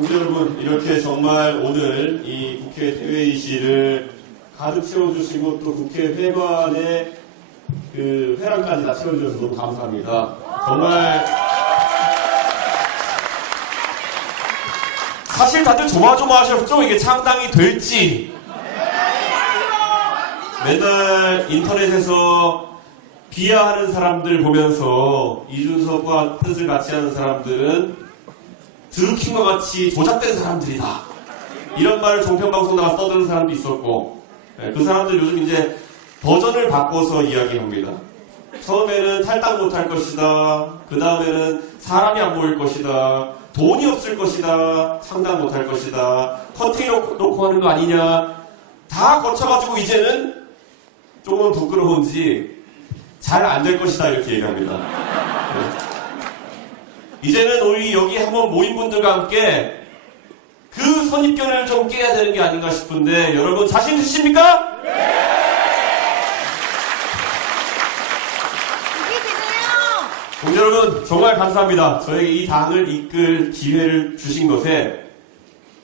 동지 여러분, 이렇게 정말 오늘 이 국회 대회의실을 가득 채워주시고 또 국회 회관의 그 회랑까지 다 채워주셔서 너무 감사합니다. 정말 사실 다들 조마조마하셨죠? 이게 창당이 될지. 맨날 인터넷에서 비하하는 사람들 보면서 이준석과 뜻을 같이 하는 사람들은 드루킹과 같이 조작된 사람들이다. 이런 말을 종편방송 나가 써드는 사람도 있었고, 그 사람들 요즘 이제 버전을 바꿔서 이야기합니다. 처음에는 탈당 못할 것이다. 그 다음에는 사람이 안 모일 것이다. 돈이 없을 것이다. 창당 못할 것이다. 컨테이너 놓고 하는 거 아니냐. 다 거쳐가지고 이제는 조금 부끄러운지 잘 안 될 것이다. 이렇게 얘기합니다. 이제는 우리 여기 한번 모인 분들과 함께 그 선입견을 좀 깨야 되는 게 아닌가 싶은데 여러분 자신 있으십니까? 네! 동지 여러분 정말 감사합니다. 저에게 이 당을 이끌 기회를 주신 것에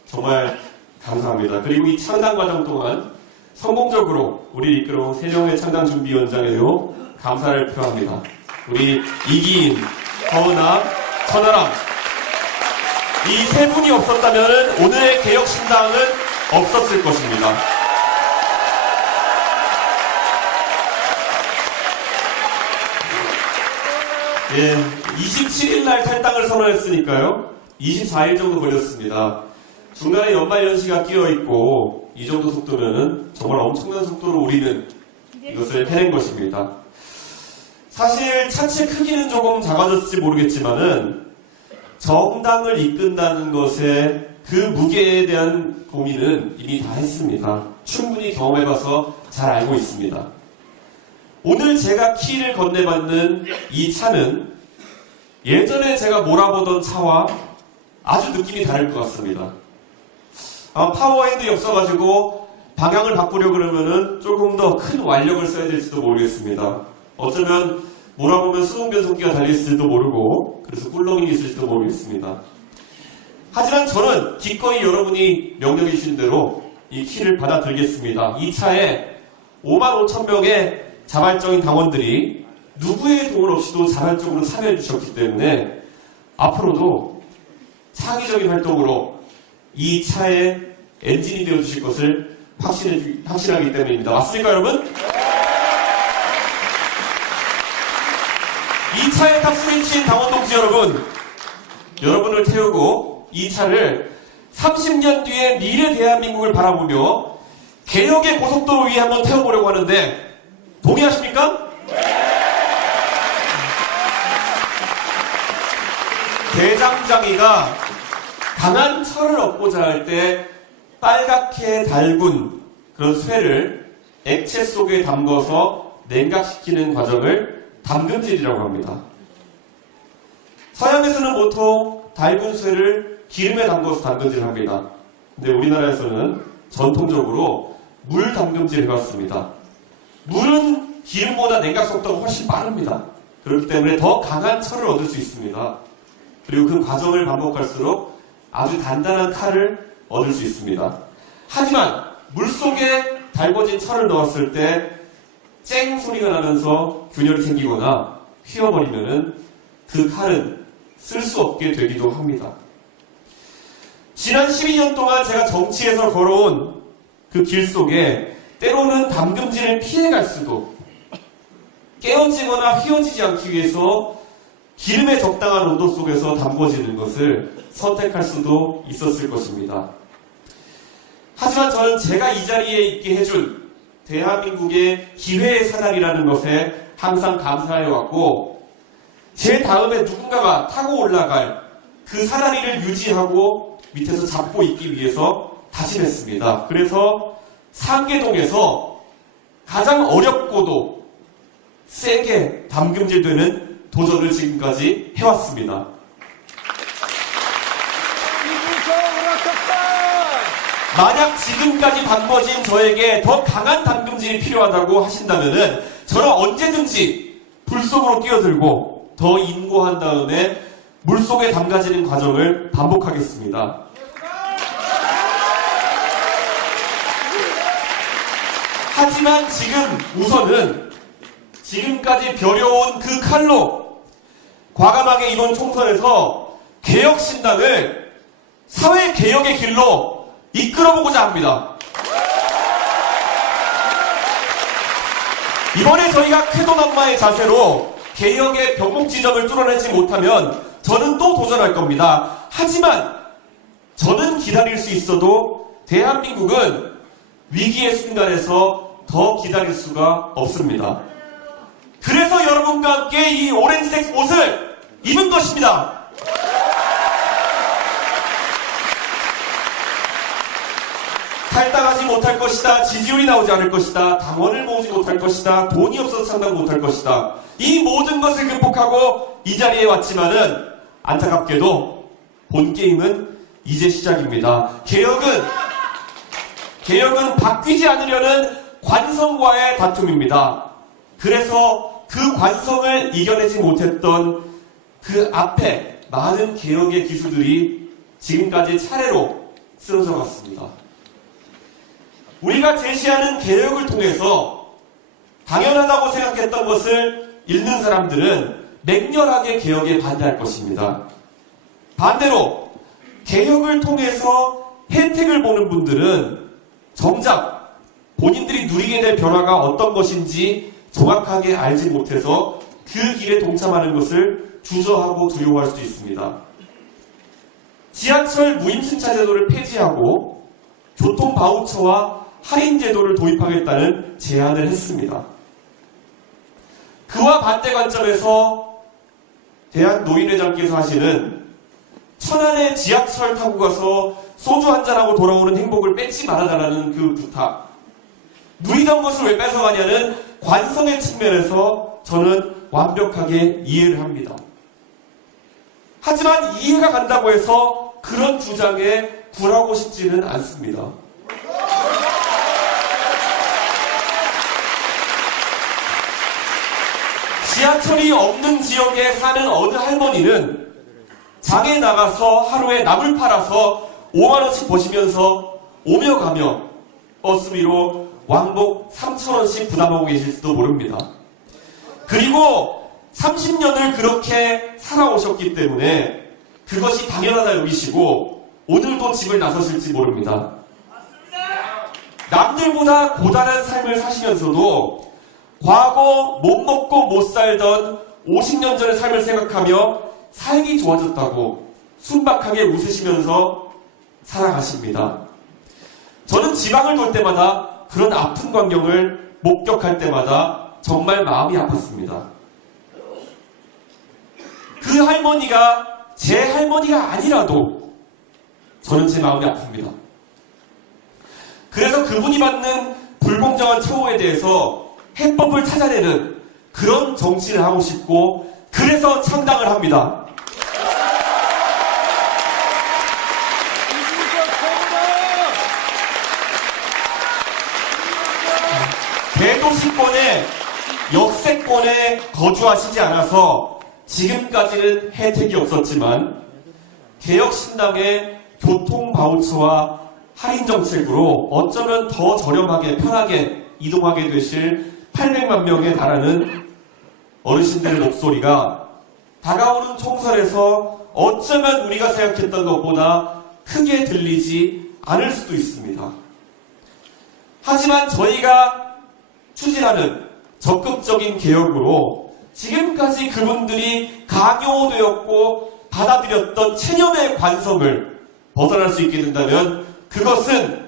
정말 감사합니다. 그리고 이 창당 과정 동안 성공적으로 우리 이끌어온 세종의 창당준비위원장에도 감사를 표합니다. 우리 이기인, 허은아, 천하람 이 세 분이 없었다면 오늘의 개혁신당은 없었을 것입니다. 예, 27일 날 탈당을 선언했으니까요. 24일 정도 걸렸습니다. 중간에 연말연시가 끼어있고 이 정도 속도면은 정말 엄청난 속도로 우리는 이것을 해낸 것입니다. 사실 차체 크기는 조금 작아졌을지 모르겠지만은 정당을 이끈다는 것의 그 무게에 대한 고민은 이미 다 했습니다. 충분히 경험해봐서 잘 알고 있습니다. 오늘 제가 키를 건네받는 이 차는 예전에 제가 몰아보던 차와 아주 느낌이 다를 것 같습니다. 파워핸들이 없어가지고 방향을 바꾸려고 그러면은 조금 더 큰 완력을 써야 될지도 모르겠습니다. 어쩌면 몰아보면 수동 변속기가 달려있을지도 모르고 그래서 꿀렁이 있을지도 모르겠습니다. 하지만 저는 기꺼이 여러분이 명령해 주신 대로 이 키를 받아들겠습니다. 이 차에 55,000명의 자발적인 당원들이 누구의 도움 없이도 자발적으로 참여해 주셨기 때문에 앞으로도 창의적인 활동으로 이 차의 엔진이 되어 주실 것을 확신하기 때문입니다. 맞습니까, 여러분? 이 차에 탑승해주신 당원 동지 여러분, 여러분을 태우고 이 차를 30년 뒤에 미래 대한민국을 바라보며 개혁의 고속도로 위에 한번 태워보려고 하는데 동의하십니까? 대장장이가 강한 철을 얻고자 할 때 빨갛게 달군 그런 쇠를 액체 속에 담궈서 냉각시키는 과정을 담금질이라고 합니다. 서양에서는 보통 달군 쇠를 기름에 담궈서 담금질을 합니다. 근데 우리나라에서는 전통적으로 물 담금질을 해왔습니다. 물은 기름보다 냉각 속도가 훨씬 빠릅니다. 그렇기 때문에 더 강한 철을 얻을 수 있습니다. 그리고 그 과정을 반복할수록 아주 단단한 칼을 얻을 수 있습니다. 하지만 물속에 달궈진 철을 넣었을 때 쨍 소리가 나면서 균열이 생기거나 휘어버리면은 그 칼은 쓸 수 없게 되기도 합니다. 지난 12년 동안 제가 정치에서 걸어온 그 길 속에 때로는 담금질을 피해갈 수도 깨어지거나 휘어지지 않기 위해서 기름의 적당한 온도 속에서 담궈지는 것을 선택할 수도 있었을 것입니다. 하지만 저는 제가 이 자리에 있게 해준 대한민국의 기회의 사다리라는 것에 항상 감사해왔고 제 다음에 누군가가 타고 올라갈 그 사다리를 유지하고 밑에서 잡고 있기 위해서 다짐했습니다. 그래서 상계동에서 가장 어렵고도 세게 담금질되는 도전을 지금까지 해왔습니다. 만약 지금까지 담궈진 저에게 더 강한 담금질이 필요하다고 하신다면은 저는 언제든지 불 속으로 뛰어들고 더 인고한 다음에 물속에 담가지는 과정을 반복하겠습니다. 하지만 지금 우선은 지금까지 벼려온 그 칼로 과감하게 이번 총선에서 개혁신당을 사회개혁의 길로 이끌어보고자 합니다. 이번에 저희가 쾌도남마의 자세로 개혁의 병목 지점을 뚫어내지 못하면 저는 또 도전할 겁니다. 하지만 저는 기다릴 수 있어도 대한민국은 위기의 순간에서 더 기다릴 수가 없습니다. 그래서 여러분과 함께 이 오렌지색 옷을 입은 것입니다. 탈당하지 못할 것이다. 지지율이 나오지 않을 것이다. 당원을 모으지 못할 것이다. 돈이 없어서 창당 못할 것이다. 이 모든 것을 극복하고 이 자리에 왔지만은 안타깝게도 본 게임은 이제 시작입니다. 개혁은 바뀌지 않으려는 관성과의 다툼입니다. 그래서 그 관성을 이겨내지 못했던 그 앞에 많은 개혁의 기술들이 지금까지 차례로 쓰러져 갔습니다. 우리가 제시하는 개혁을 통해서 당연하다고 생각했던 것을 잃는 사람들은 맹렬하게 개혁에 반대할 것입니다. 반대로 개혁을 통해서 혜택을 보는 분들은 정작 본인들이 누리게 될 변화가 어떤 것인지 정확하게 알지 못해서 그 길에 동참하는 것을 주저하고 두려워할 수도 있습니다. 지하철 무임승차 제도를 폐지하고 교통 바우처와 할인 제도를 도입하겠다는 제안을 했습니다. 그와 반대 관점에서 대한노인회장께서 하시는 천안에 지하철 타고 가서 소주 한잔하고 돌아오는 행복을 뺏지 말아달라는 그 부탁, 누리던 것을 왜 뺏어가냐는 관성의 측면에서 저는 완벽하게 이해를 합니다. 하지만 이해가 간다고 해서 그런 주장에 굴하고 싶지는 않습니다. 지하철이 없는 지역에 사는 어느 할머니는 장에 나가서 하루에 나물 팔아서 5만원씩 버시면서 오며 가며 버스비로 왕복 3,000원씩 부담하고 계실지도 모릅니다. 그리고 30년을 그렇게 살아오셨기 때문에 그것이 당연하다 여기시고 오늘도 집을 나서실지 모릅니다. 남들보다 고단한 삶을 사시면서도 과거 못 먹고 못 살던 50년 전의 삶을 생각하며 삶이 좋아졌다고 순박하게 웃으시면서 살아가십니다. 저는 지방을 돌 때마다 그런 아픈 광경을 목격할 때마다 정말 마음이 아팠습니다. 그 할머니가 제 할머니가 아니라도 저는 제 마음이 아픕니다. 그래서 그분이 받는 불공정한 처우에 대해서 해법을 찾아내는 그런 정치를 하고 싶고 그래서 창당을 합니다. 대도시권에 역세권에 거주하시지 않아서 지금까지는 혜택이 없었지만 개혁신당의 교통바우처와 할인정책으로 어쩌면 더 저렴하게 편하게 이동하게 되실 800만 명에 달하는 어르신들의 목소리가 다가오는 총선에서 어쩌면 우리가 생각했던 것보다 크게 들리지 않을 수도 있습니다. 하지만 저희가 추진하는 적극적인 개혁으로 지금까지 그분들이 강요되었고 받아들였던 체념의 관성을 벗어날 수 있게 된다면 그것은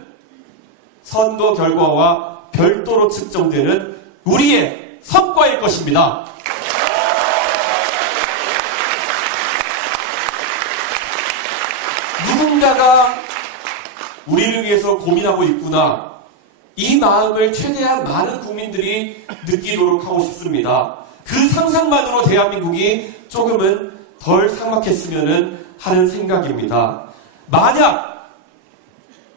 선거 결과와 별도로 측정되는 우리의 성과일 것입니다. 누군가가 우리를 위해서 고민하고 있구나. 이 마음을 최대한 많은 국민들이 느끼도록 하고 싶습니다. 그 상상만으로 대한민국이 조금은 덜 삭막했으면 하는 생각입니다. 만약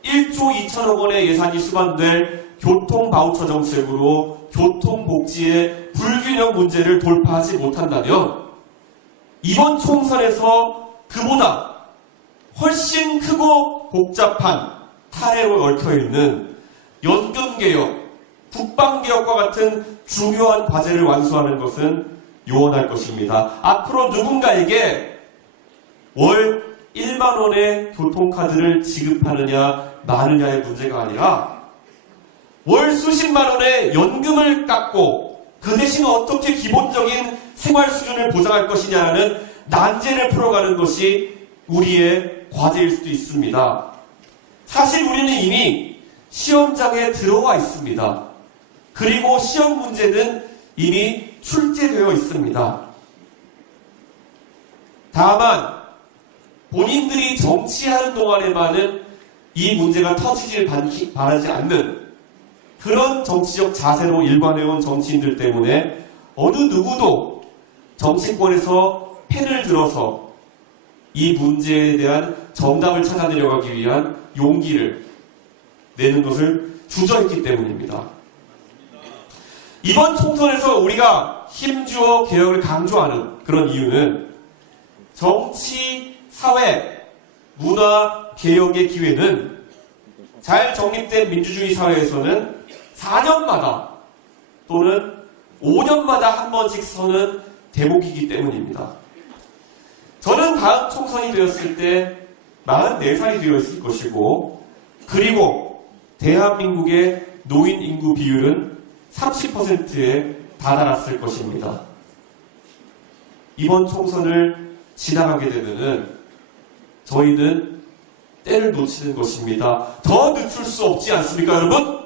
1조 2천억 원의 예산이 수반될 교통바우처 정책으로 교통복지의 불균형 문제를 돌파하지 못한다면 이번 총선에서 그보다 훨씬 크고 복잡한 탈애로 얽혀있는 연금개혁, 국방개혁과 같은 중요한 과제를 완수하는 것은 요원할 것입니다. 앞으로 누군가에게 월 1만 원의 교통카드를 지급하느냐 마느냐의 문제가 아니라 월 수십만 원의 연금을 깎고 그 대신 어떻게 기본적인 생활 수준을 보장할 것이냐는 난제를 풀어가는 것이 우리의 과제일 수도 있습니다. 사실 우리는 이미 시험장에 들어와 있습니다. 그리고 시험 문제는 이미 출제되어 있습니다. 다만 본인들이 정치하는 동안에만은 이 문제가 터지질 바라지 않는 그런 정치적 자세로 일관해온 정치인들 때문에 어느 누구도 정치권에서 펜을 들어서 이 문제에 대한 정답을 찾아내려가기 위한 용기를 내는 것을 주저했기 때문입니다. 이번 총선에서 우리가 힘주어 개혁을 강조하는 그런 이유는 정치, 사회, 문화 개혁의 기회는 잘 정립된 민주주의 사회에서는 4년마다 또는 5년마다 한 번씩 서는 대목이기 때문입니다. 저는 다음 총선이 되었을 때 44살이 되어 있을 것이고, 그리고 대한민국의 노인 인구 비율은 30%에 다다랐을 것입니다. 이번 총선을 지나가게 되면은 저희는 때를 놓치는 것입니다. 더 늦출 수 없지 않습니까, 여러분?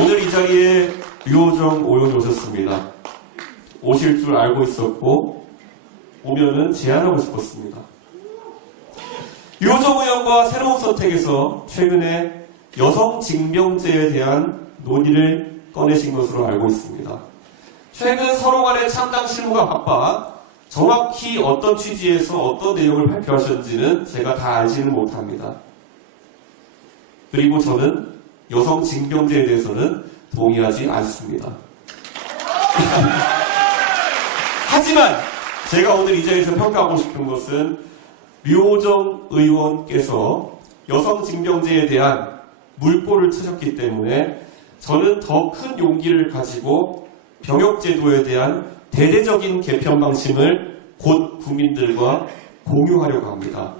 오늘 이 자리에 류호정 의원이 오셨습니다. 오실 줄 알고 있었고 오면은 제안하고 싶었습니다. 류호정 의원과 새로운 선택에서 최근에 여성 징병제에 대한 논의를 꺼내신 것으로 알고 있습니다. 최근 서로 간의 창당 실무가 바빠 정확히 어떤 취지에서 어떤 내용을 발표하셨는지는 제가 다 알지는 못합니다. 그리고 저는 여성 징병제에 대해서는 동의하지 않습니다. 하지만 제가 오늘 이 자리에서 평가하고 싶은 것은 류호정 의원께서 여성 징병제에 대한 물꼬를 트셨기 때문에 저는 더 큰 용기를 가지고 병역제도에 대한 대대적인 개편 방침을 곧 국민들과 공유하려고 합니다.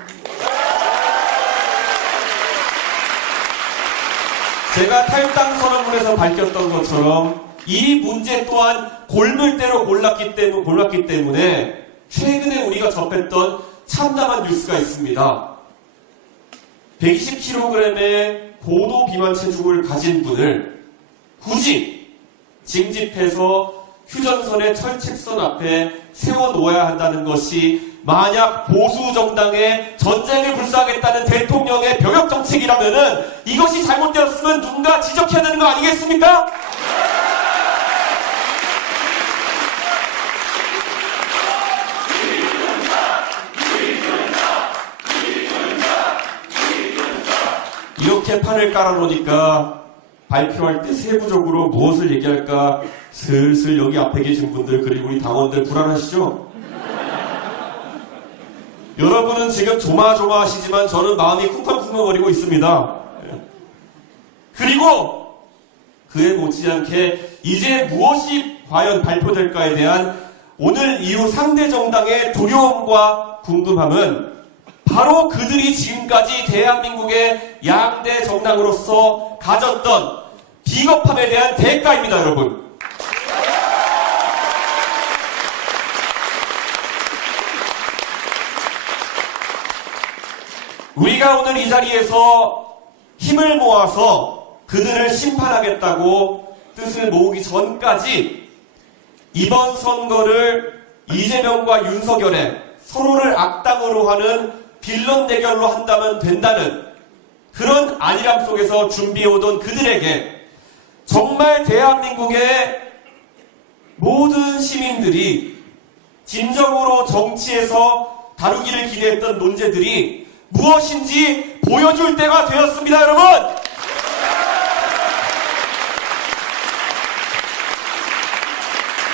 제가 탈당 선언문에서 밝혔던 것처럼 이 문제 또한 골물대로 골랐기 때문에 최근에 우리가 접했던 참담한 뉴스가 있습니다. 120kg의 고도 비만 체중을 가진 분을 굳이 징집해서 휴전선의 철책선 앞에 세워놓아야 한다는 것이 만약 보수 정당의 전쟁에 불사하겠다는 대통령의 병역 정책이라면은 이것이 잘못되었으면 누군가 지적해야 되는 거 아니겠습니까? 이렇게 판을 깔아놓으니까 발표할 때 세부적으로 무엇을 얘기할까 슬슬 여기 앞에 계신 분들 그리고 우리 당원들 불안하시죠? 여러분은 지금 조마조마하시지만 저는 마음이 쿵쾅쿵쾅거리고 있습니다. 그리고 그에 못지않게 이제 무엇이 과연 발표될까에 대한 오늘 이후 상대 정당의 두려움과 궁금함은 바로 그들이 지금까지 대한민국의 양대 정당으로서 가졌던 비겁함에 대한 대가입니다, 여러분. 우리가 오늘 이 자리에서 힘을 모아서 그들을 심판하겠다고 뜻을 모으기 전까지 이번 선거를 이재명과 윤석열의 서로를 악당으로 하는 빌런 대결로 한다면 된다는 그런 안일함 속에서 준비해오던 그들에게 정말 대한민국의 모든 시민들이 진정으로 정치에서 다루기를 기대했던 논제들이 무엇인지 보여줄 때가 되었습니다, 여러분!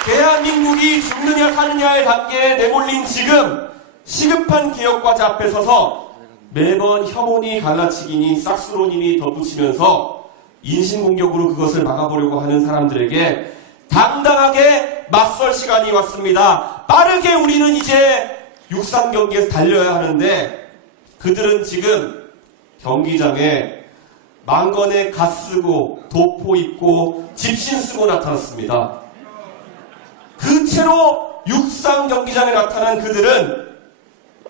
대한민국이 죽느냐 사느냐의 단계에 내몰린 지금 시급한 개혁과제 앞에 서서 매번 혐오니 갈라치기니 싹스로님이 덧붙이면서 인신공격으로 그것을 막아보려고 하는 사람들에게 당당하게 맞설 시간이 왔습니다. 빠르게 우리는 이제 육상 경기에서 달려야 하는데 그들은 지금 경기장에 망건에 갓 쓰고 도포 입고 집신 쓰고 나타났습니다. 그 채로 육상 경기장에 나타난 그들은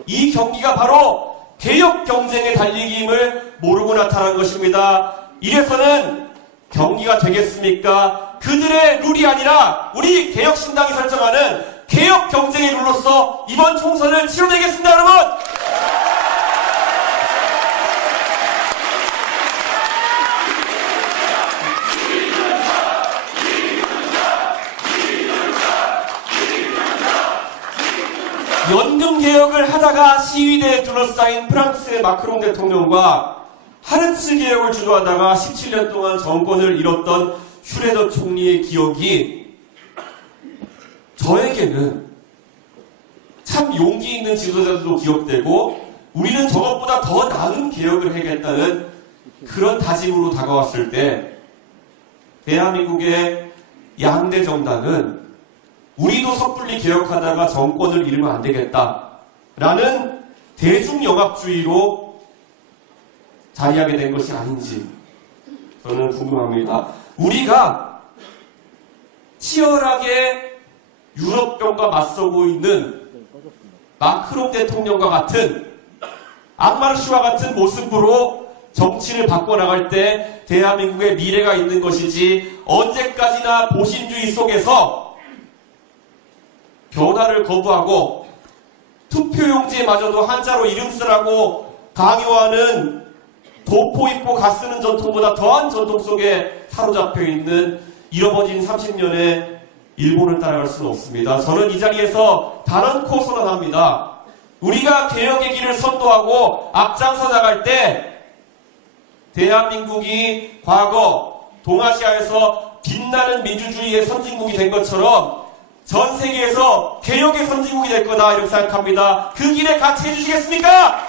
이 경기가 바로 개혁 경쟁의 달리기임을 모르고 나타난 것입니다. 이래서는 경기가 되겠습니까? 그들의 룰이 아니라 우리 개혁신당이 설정하는 개혁 경쟁의 룰로서 이번 총선을 치러내겠습니다, 여러분! 연금 개혁을 하다가 시위대에 둘러싸인 프랑스의 마크롱 대통령과 하르츠 개혁을 주도하다가 17년 동안 정권을 잃었던 슈레더 총리의 기억이 저에게는 참 용기 있는 지도자들도 기억되고 우리는 저것보다 더 나은 개혁을 해야겠다는 그런 다짐으로 다가왔을 때 대한민국의 양대 정당은 우리도 섣불리 개혁하다가 정권을 잃으면 안 되겠다라는 대중영합주의로 자리하게 된 것이 아닌지 저는 궁금합니다. 우리가 치열하게 유럽병과 맞서고 있는 마크롱 대통령과 같은 앙마르슈와 같은 모습으로 정치를 바꿔나갈 때 대한민국의 미래가 있는 것이지 언제까지나 보신주의 속에서 변화를 거부하고 투표용지마저도 한자로 이름 쓰라고 강요하는 도포 입고 가 쓰는 전통보다 더한 전통 속에 사로잡혀 있는 잃어버진 30년의 일본을 따라갈 수는 없습니다. 저는 이 자리에서 단언코 선언합니다. 우리가 개혁의 길을 선도하고 앞장서 나갈 때 대한민국이 과거 동아시아에서 빛나는 민주주의의 선진국이 된 것처럼 전 세계에서 개혁의 선진국이 될 거다 이렇게 생각합니다. 그 길에 같이 해주시겠습니까?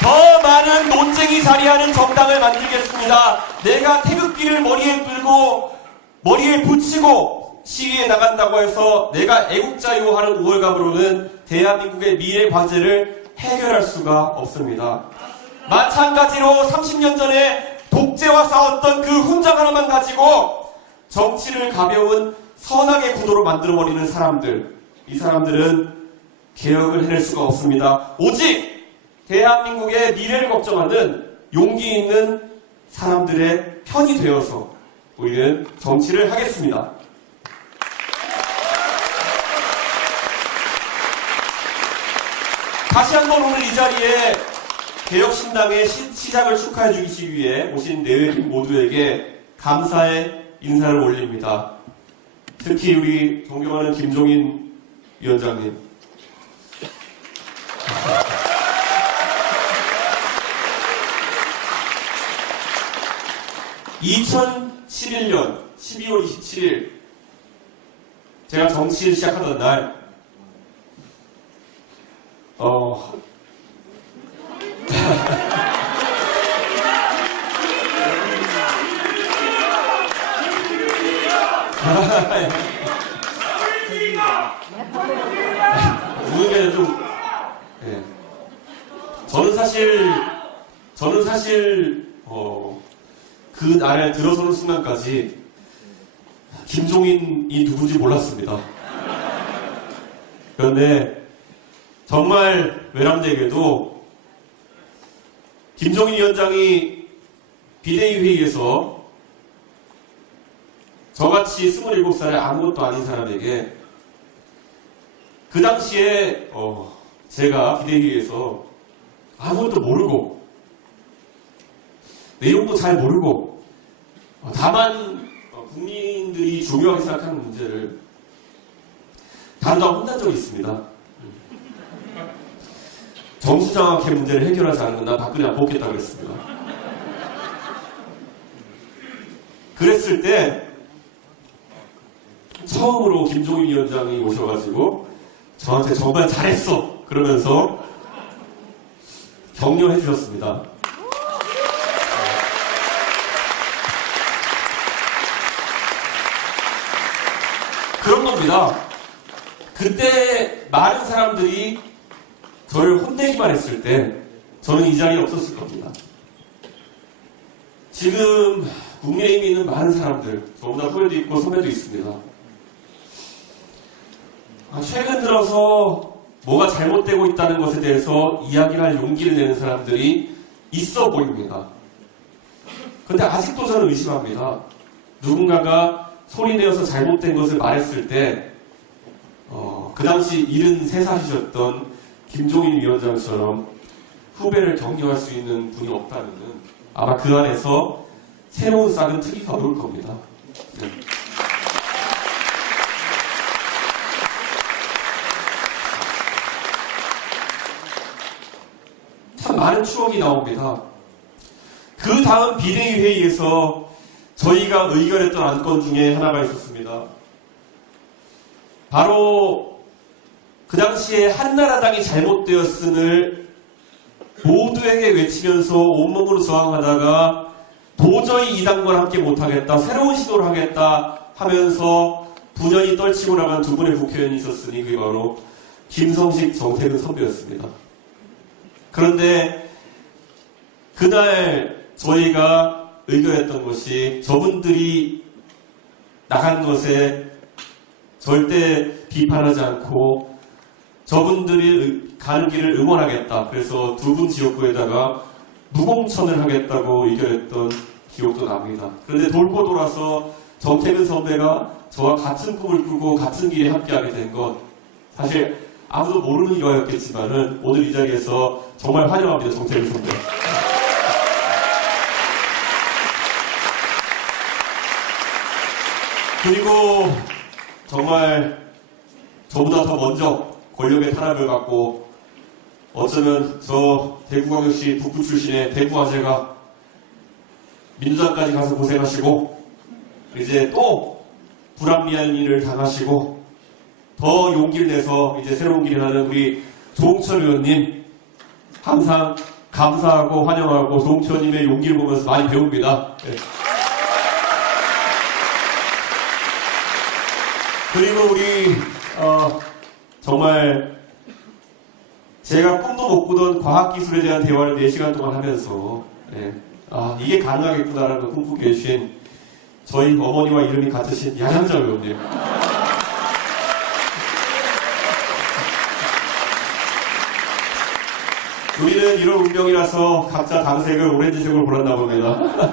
더 많은 논쟁이 자리하는 정당을 만들겠습니다. 내가 태극기를 머리에 들고 머리에 붙이고 시위에 나간다고 해서 내가 애국자요 하는 우월감으로는 대한민국의 미래 과제를 해결할 수가 없습니다. 마찬가지로 30년 전에 독재와 싸웠던 그 훈장 하나만 가지고 정치를 가벼운 선악의 구도로 만들어버리는 사람들, 이 사람들은 개혁을 해낼 수가 없습니다. 오직 대한민국의 미래를 걱정하는 용기 있는 사람들의 편이 되어서 우리는 정치를 하겠습니다. 다시 한번 오늘 이 자리에 개혁신당의 시작을 축하해 주시기 위해 오신 내외인 모두에게 감사의 인사를 올립니다. 특히 우리 존경하는 김종인 위원장님. 2011년 12월 27일 제가 정치를 시작하던 날 우는 좀 네. 저는 사실 그 날에 들어서는 순간까지 김종인이 누군지 몰랐습니다. 그런데 정말 외람되게도 김종인 위원장이 비대위 회의에서 저같이 27살의 아무것도 아닌 사람에게 그 당시에 제가 비대위에서 아무것도 모르고 내용도 잘 모르고 다만 국민들이 중요하게 생각하는 문제를 다루다가 혼난 적이 있습니다. 정수장학회 문제를 해결하지 않으면 난 박근혜 안 뽑겠다 그랬습니다. 그랬을 때 처음으로 김종인 위원장이 오셔가지고 저한테 정말 잘했어 그러면서 격려해 주셨습니다. 그런 겁니다. 그때 많은 사람들이 저를 혼내기만 했을 때 저는 이 자리에 없었을 겁니다. 지금 국민의힘에 있는 많은 사람들, 저보다 후배도 있고 선배도 있습니다. 최근 들어서 뭐가 잘못되고 있다는 것에 대해서 이야기를 할 용기를 내는 사람들이 있어 보입니다. 그런데 아직도 저는 의심합니다. 누군가가 소리내어서 잘못된 것을 말했을 때 그 당시 73살이셨던 김종인 위원장처럼 후배를 격려할 수 있는 분이 없다면 아마 그 안에서 새로운 싹은 트기가 어려울 겁니다. 네. 참 많은 추억이 나옵니다. 그 다음 비대위 회의에서 저희가 의결했던 안건 중에 하나가 있었습니다. 바로 그 당시에 한나라당이 잘못되었음을 모두에게 외치면서 온몸으로 저항하다가 도저히 이 당과 함께 못하겠다, 새로운 시도를 하겠다 하면서 분연히 떨치고 나간 두 분의 국회의원이 있었으니 그게 바로 김성식, 정태근 선배였습니다. 그런데 그날 저희가 의결했던 것이 저분들이 나간 것에 절대 비판하지 않고 저분들이 가는 길을 응원하겠다. 그래서 두 분 지역구에다가 무공천을 하겠다고 의결했던 기억도 납니다. 그런데 돌고 돌아서 정태근 선배가 저와 같은 꿈을 꾸고 같은 길에 함께하게 된 것, 사실 아무도 모르는 일화였겠지만은 오늘 이 자리에서 정말 환영합니다. 정태근 선배. 그리고 정말 저보다 더 먼저 권력의 탄압을 받고 어쩌면 저 대구광역시 북부 출신의 대구아재가 민주당까지 가서 고생하시고 이제 또 불합리한 일을 당하시고 더 용기를 내서 이제 새로운 길을 하는 우리 조홍천 의원님 항상 감사하고 환영하고 조홍천 의원님의 용기를 보면서 많이 배웁니다. 네. 그리고 우리 정말 제가 꿈도 못 꾸던 과학기술에 대한 대화를 4시간 동안 하면서 이게 가능하겠구나라는 걸 꿈꾸게 해주신 저희 어머니와 이름이 같으신 양양자 의원님. 우리는 이런 운명이라서 각자 당색을 오렌지색으로 골랐나 봅니다.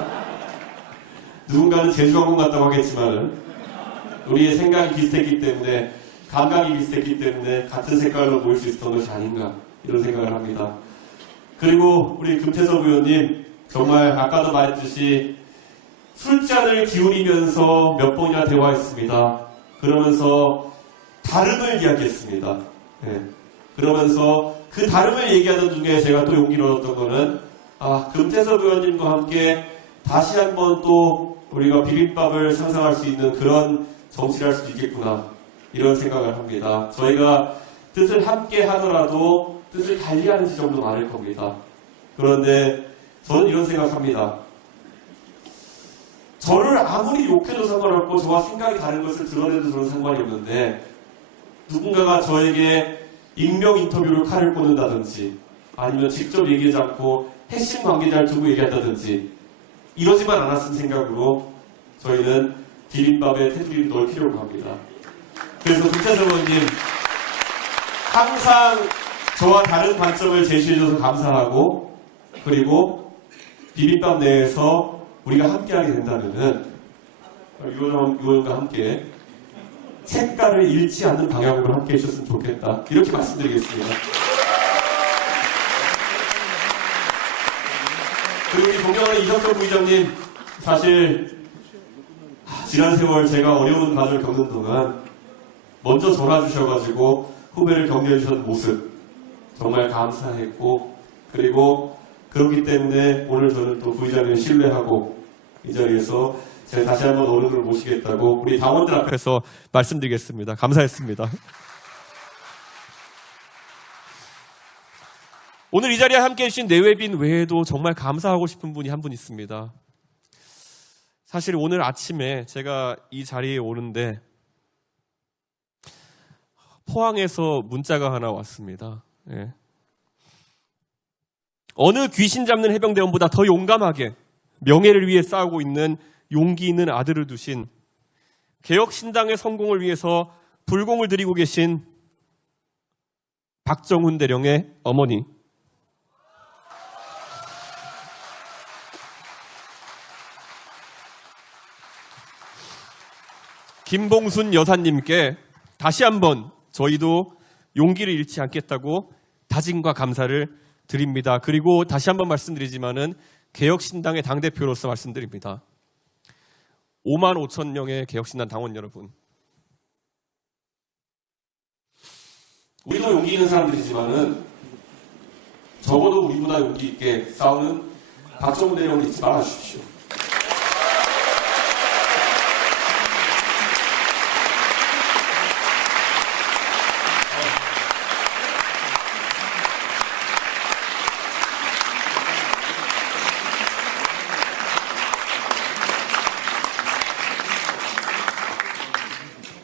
누군가는 제주항공 같다고 하겠지만 우리의 생각이 비슷했기 때문에 감각이 비슷했기 때문에 같은 색깔로 보일 수 있었던 것이 아닌가 이런 생각을 합니다. 그리고 우리 금태섭 의원님 정말 아까도 말했듯이 술잔을 기울이면서 몇 번이나 대화했습니다. 그러면서 다름을 이야기했습니다. 네. 그러면서 그 다름을 얘기하던 중에 제가 또 용기를 얻었던 거는 금태섭 의원님과 함께 다시 한번 또 우리가 비빔밥을 상상할 수 있는 그런 정치를 할 수도 있겠구나 이런 생각을 합니다. 저희가 뜻을 함께 하더라도 뜻을 달리하는 지점도 많을 겁니다. 그런데 저는 이런 생각합니다. 저를 아무리 욕해도 상관없고 저와 생각이 다른 것을 드러내도 저는 상관이 없는데 누군가가 저에게 익명 인터뷰로 칼을 꽂는다든지 아니면 직접 얘기하지 않고 핵심 관계자를 두고 얘기한다든지 이러지만 않았을 생각으로 저희는 비빔밥에 테두리를 넣을 필요가 합니다. 그래서 금태섭 의원님 항상 저와 다른 관점을 제시해줘서 감사하고 그리고 비빔밥 내에서 우리가 함께하게 된다면은 의원과 함께 색깔을 잃지 않는 방향으로 함께 해주셨으면 좋겠다 이렇게 말씀드리겠습니다. 그리고 우리 존경하는 이석철 부의장님 사실 지난 세월 제가 어려운 과정을 겪는 동안 먼저 전화 주셔가지고 후배를 격려해 주셨던 모습 정말 감사했고 그리고 그렇기 때문에 오늘 저는 또 부의장님을 신뢰하고 이 자리에서 제가 다시 한번 어른을 모시겠다고 우리 당원들 앞에서 말씀드리겠습니다. 감사했습니다. 오늘 이 자리에 함께해 주신 내외빈 외에도 정말 감사하고 싶은 분이 한 분 있습니다. 사실 오늘 아침에 제가 이 자리에 오는데 포항에서 문자가 하나 왔습니다. 예. 어느 귀신 잡는 해병대원보다 더 용감하게 명예를 위해 싸우고 있는 용기 있는 아들을 두신 개혁신당의 성공을 위해서 불공을 들이고 계신 박정훈 대령의 어머니 김봉순 여사님께 다시 한번 저희도 용기를 잃지 않겠다고 다짐과 감사를 드립니다. 그리고 다시 한번 말씀드리지만은 개혁신당의 당대표로서 말씀드립니다. 5만 5천 명의 개혁신당 당원 여러분, 우리도 용기 있는 사람들이지만은 적어도 우리보다 용기 있게 싸우는 박정훈 대령을 잊지 말아 주십시오.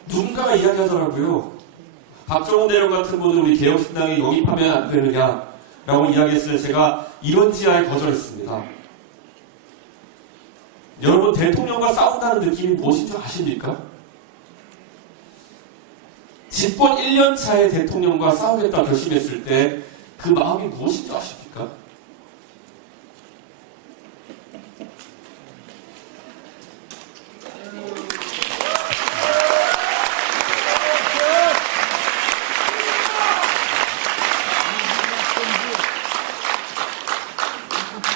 누군가가 이야기하더라고요. 박정훈 대령 같은 분을 우리 개혁신당에 영입하면 안 되느냐라고 이야기했을 때 제가 이런 지하에 거절했습니다. 여러분, 대통령과 싸운다는 느낌이 무엇인 줄 아십니까? 집권 1년 차에 대통령과 싸우겠다 결심했을 때 그 마음이 무엇인 줄 아십니까?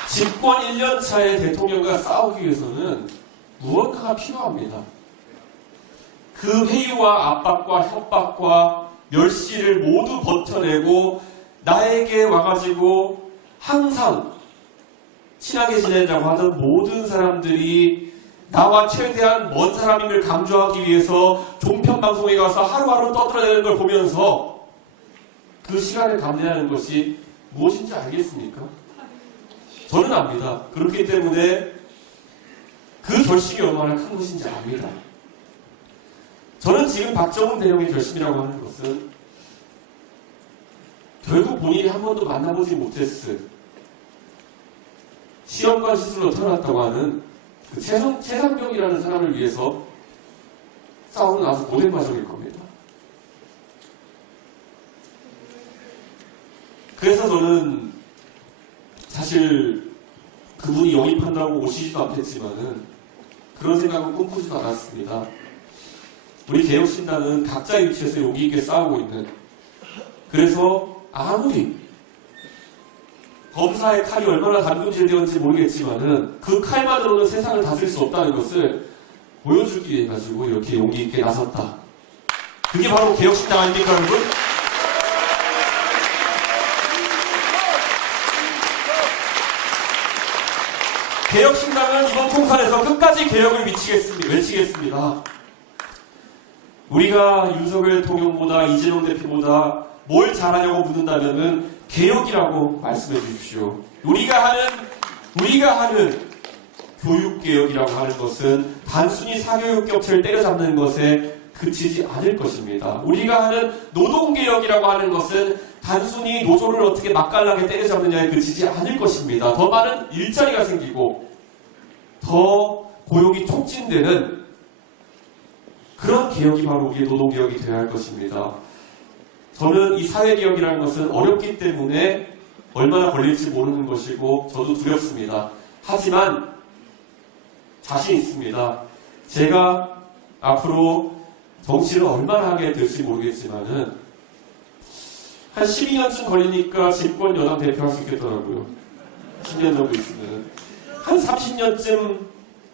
집권 1년 차에 대통령과 싸우기 위해서는 무언가가 필요합니다. 그 회유와 압박과 협박과 멸시를 모두 버텨내고 나에게 와가지고 항상 친하게 지내자고 하는 모든 사람들이 나와 최대한 먼 사람임을 강조하기 위해서 종편방송에 가서 하루하루 떠들어내는 걸 보면서 그 시간을 감내하는 것이 무엇인지 알겠습니까? 저는 압니다. 그렇기 때문에 그 결심이 얼마나 큰 것인지 압니다. 저는 지금 박정훈 대령의 결심이라고 하는 것은 결국 본인이 한 번도 만나보지 못했을 시험관 시술로 태어났다고 하는 그 최상병이라는 사람을 위해서 싸우는 아주 고된 과정일 겁니다. 그래서 저는 사실 그분이 영입한다고 오시지도 않겠지만은 그런 생각은 꿈꾸지도 않았습니다. 우리 개혁신당은 각자의 위치에서 용기 있게 싸우고 있는, 그래서 아무리 검사의 칼이 얼마나 단금질되었는지 모르겠지만은 그 칼만으로는 세상을 다스릴 수 없다는 것을 보여주기 위해 가지고 이렇게 용기 있게 나섰다. 그게 바로 개혁신당 아닙니까, 여러분? 개혁신당은 이번 총선에서 끝까지 개혁을 외치겠습니다. 우리가 윤석열 대통령보다 이재명 대표보다 뭘 잘하냐고 묻는다면은 개혁이라고 말씀해 주십시오. 우리가 하는 교육개혁이라고 하는 것은 단순히 사교육 격차를 때려잡는 것에 그치지 않을 것입니다. 우리가 하는 노동개혁이라고 하는 것은 단순히 노조를 어떻게 맛깔나게 때려잡느냐에 그치지 않을 것입니다. 더 많은 일자리가 생기고 더 고용이 촉진되는 그런 개혁이 바로 우리의 노동개혁이 되어야 할 것입니다. 저는 이 사회개혁이라는 것은 어렵기 때문에 얼마나 걸릴지 모르는 것이고 저도 두렵습니다. 하지만 자신 있습니다. 제가 앞으로 정치를 얼마나 하게 될지 모르겠지만은 한 12년쯤 걸리니까 집권 여당 대표할 수 있겠더라고요. 10년 정도 있으면. 한 30년쯤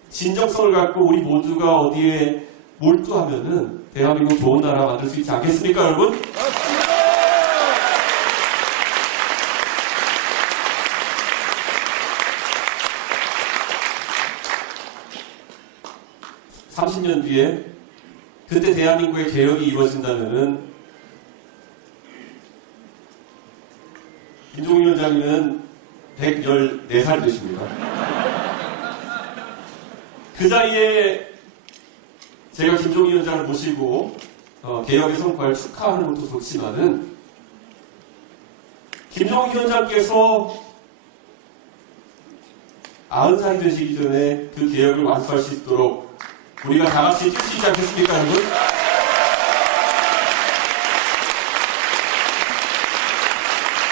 진정성을 갖고 우리 모두가 어디에 몰두하면은 대한민국 좋은 나라 만들 수 있지 않겠습니까, 여러분? 30년 뒤에 그때 대한민국의 개혁이 이루어진다면은 김종인 위원장님은 114살 되십니다. 그 자리에 제가 김종인 위원장을 모시고 개혁의 성과를 축하하는 것도 좋지만은 김종인 위원장께서 90살이 되시기 전에 그 개혁을 완수할 수 있도록 우리가 다 같이 뛸 수 있지 않겠습니까, 여러분?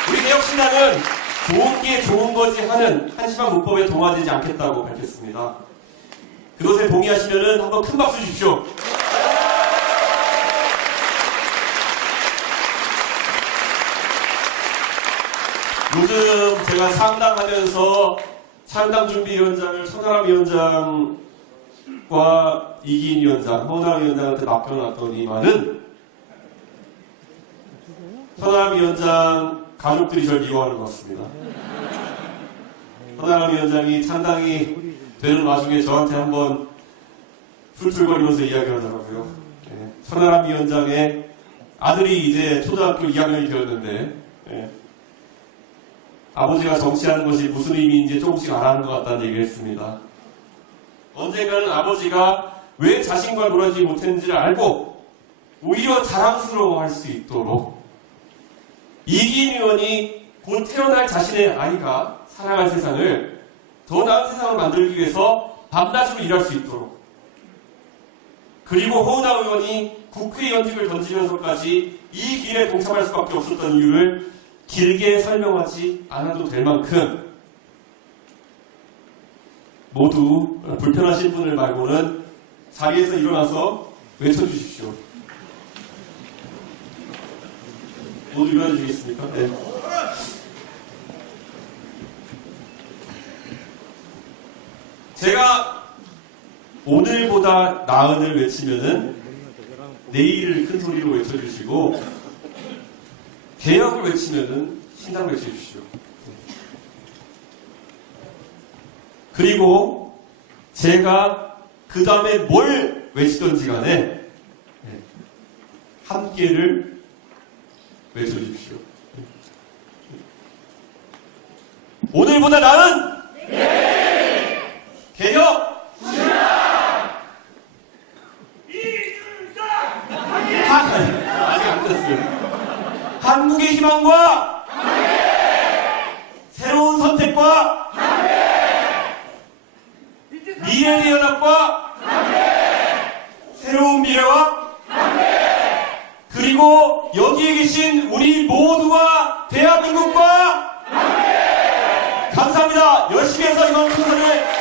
우리 개혁신당은 좋은 게 좋은 거지 하는 한심한 문법에 동화되지 않겠다고 밝혔습니다. 그것에 동의하시면은 한번 큰 박수 주십시오. 요즘 제가 상당하면서 상당준비위원장을 천하람 위원장과 이기인 위원장, 허은하 위원장한테 맡겨놨더니만은 천하람 위원장 가족들이 저를 미워하는 것 같습니다. 천하람 위원장이 상당히 되는 와중에 저한테 한번 풀풀거리면서 이야기를 하더라고요. 네. 천하람 위원장의 아들이 이제 초등학교 2학년이 되었는데 네. 아버지가 정치하는 것이 무슨 의미인지 조금씩 알아가는 것 같다는 얘기를 했습니다. 언젠가는 아버지가 왜 자신과 놀아주지 못했는지를 알고 오히려 자랑스러워할 수 있도록 이기인 의원이 곧 태어날 자신의 아이가 살아갈 세상을 더 나은 세상을 만들기 위해서 밤낮으로 일할 수 있도록, 그리고 허은하 의원이 국회의원직을 던지면서까지 이 길에 동참할 수밖에 없었던 이유를 길게 설명하지 않아도 될 만큼 모두 불편하신 분들 말고는 자리에서 일어나서 외쳐주십시오. 모두 일어나 주시겠습니까? 네. 제가 오늘보다 나은을 외치면은 내일을 큰 소리로 외쳐주시고, 개혁을 외치면은 신당 외쳐주십시오. 그리고 제가 그 다음에 뭘 외치던지 간에 함께를 외쳐주십시오. 오늘보다 나은 개혁 아직 안 끝났어요. 한국의 희망과 새로운 선택과 미래의 연합과 새로운 미래와 그리고 여기에 계신 우리 모두와 대한민국과 감사합니다. 열심히 해서 이번 총선을